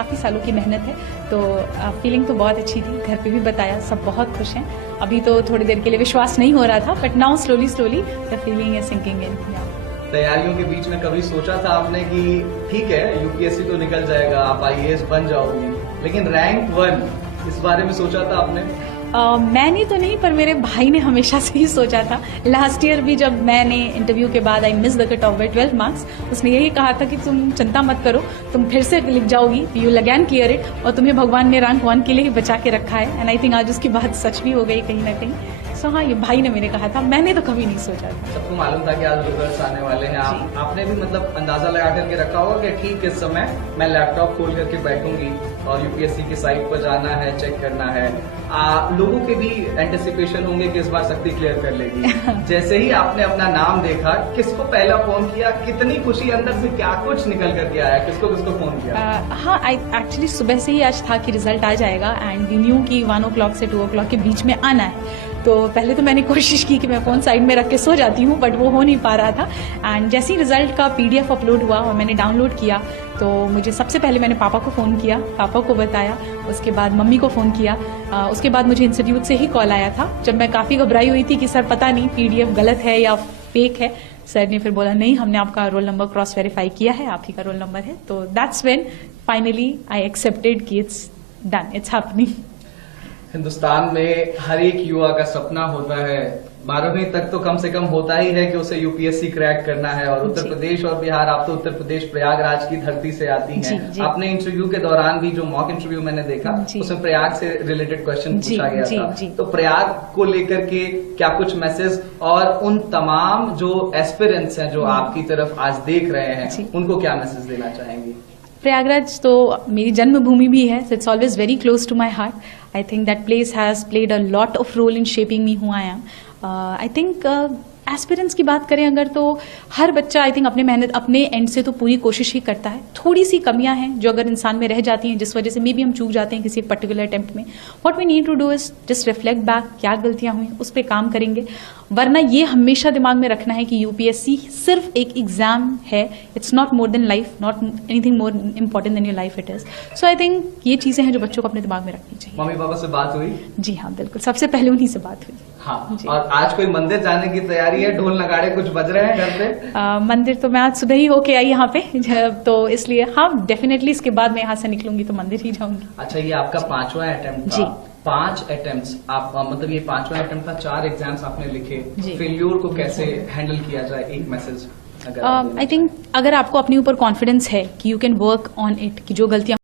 काफ़ी सालों की मेहनत है, तो फीलिंग तो बहुत अच्छी थी। घर पे भी बताया, सब बहुत खुश हैं। अभी तो थोड़ी देर के लिए विश्वास नहीं हो रहा था, but now slowly slowly the feeling is sinking in. तैयारियों के बीच में कभी सोचा था आपने कि ठीक है यूपीएससी तो निकल जाएगा, आप आईएएस बन जाओगी, लेकिन रैंक 1 इस बारे में सोचा था आपने? मैंने तो नहीं, पर मेरे भाई ने हमेशा से ही सोचा था। लास्ट ईयर भी जब मैंने इंटरव्यू के बाद I miss the cut off by 12 marks, उसने यही कहा था कि तुम चिंता मत करो, तुम फिर से लिख जाओगी, you will again clear it, और तुम्हें भगवान ने रैंक 1 के लिए ही बचा के रखा है। एंड आई थिंक आज उसकी बात सच भी हो गई कहीं ना कहीं। सो हाँ, ये भाई ने मेरे कहा था, मैंने तो कभी नहीं सोचा था। सबको मालूम था कि आज रिजल्ट्स आने वाले हैं, आपने भी मतलब अंदाजा लगा करके रखा होगा कि ठीक इस समय मैं लैपटॉप खोल करके बैठूंगी और यूपीएससी की साइट पर जाना है, चेक करना है। लोगों के भी एंटिसिपेशन होंगे कि इस बार सख्ती क्लियर कर लेगी। जैसे ही आपने अपना नाम देखा, किसको पहला फोन किया, कितनी खुशी अंदर से, क्या कुछ निकल करके आया, किसको किसको फोन किया? हाँ, एक्चुअली सुबह से ही आज था कि रिजल्ट आ जाएगा, एंड वी न्यू कि 1 o'clock से 2 o'clock के बीच में आना है। तो पहले तो मैंने कोशिश की कि मैं फोन साइड में रख के सो जाती हूँ, बट वो हो नहीं पा रहा था। एंड जैसे ही रिजल्ट का PDF अपलोड हुआ और मैंने डाउनलोड किया, तो मुझे सबसे पहले मैंने पापा को फ़ोन किया, पापा को बताया, उसके बाद मम्मी को फ़ोन किया। उसके बाद मुझे इंस्टीट्यूट से ही कॉल आया था, जब मैं काफ़ी घबराई हुई थी कि सर पता नहीं PDF गलत है या फेक है। सर ने फिर बोला नहीं, हमने आपका रोल नंबर क्रॉस वेरीफाई किया है, आप ही का रोल नंबर है। तो that's when finally I accepted कि it's done, it's happening. Hindustan में हर एक युवा का सपना होता है, 12वीं तक तो कम से कम होता ही है कि उसे यूपीएससी क्रैक करना है। और उत्तर प्रदेश और बिहार, आप तो उत्तर प्रदेश प्रयागराज की धरती से आती हैं। आपने इंटरव्यू के दौरान भी, जो मॉक इंटरव्यू मैंने देखा, उसमें प्रयाग से रिलेटेड क्वेश्चन पूछा गया था। तो प्रयाग को लेकर के क्या कुछ मैसेज, और उन तमाम जो एस्पिरेंट्स हैं जो आपकी तरफ आज देख रहे हैं, उनको क्या मैसेज देना चाहेंगी? प्रयागराज तो मेरी जन्मभूमि भी है, so it's always very close to my heart. I think that place has played a lot of role in shaping me who I am. I think aspirants की बात करें अगर, तो हर बच्चा आई थिंक अपने मेहनत, अपने एंड से तो पूरी कोशिश ही करता है। थोड़ी सी कमियां हैं जो अगर इंसान में रह जाती हैं, जिस वजह से मे बी हम चूक जाते हैं किसी पर्टिकुलर अटेम्प्ट में। What we need to do is just reflect back, क्या गलतियां हुई, उस पर काम करेंगे। वरना ये हमेशा दिमाग में रखना है कि यूपीएससी सिर्फ एक एग्जाम है, it's not more than life, not anything more important then your life it is. So I think ये चीजें हैं जो बच्चों को अपने दिमाग में रखनी चाहिए। मम्मी पापा से बात हुई? जी हाँ, बिल्कुल, सबसे पहले उन्हीं से बात हुई। हाँ, और आज कोई मंदिर जाने की तैयारी है? ढोल नगाड़े कुछ बज रहे हैं घर पे? मंदिर तो मैं आज सुबह ही होके आई यहाँ पे, तो इसलिए हाँ, डेफिनेटली इसके बाद मैं यहाँ से निकलूंगी तो मंदिर ही जाऊंगी। अच्छा, ये आपका 5वां अटेम्प्ट था? 5 अटेम्प्ट्स आप, मतलब ये 5वां अटेम्प्ट था, 4 एग्जाम्स आपने लिखे। फेल्योर को कैसे हैंडल किया जाए, एक मैसेज? आई थिंक अगर आपको अपने ऊपर कॉन्फिडेंस है कि you can work on it, कि जो गलतियां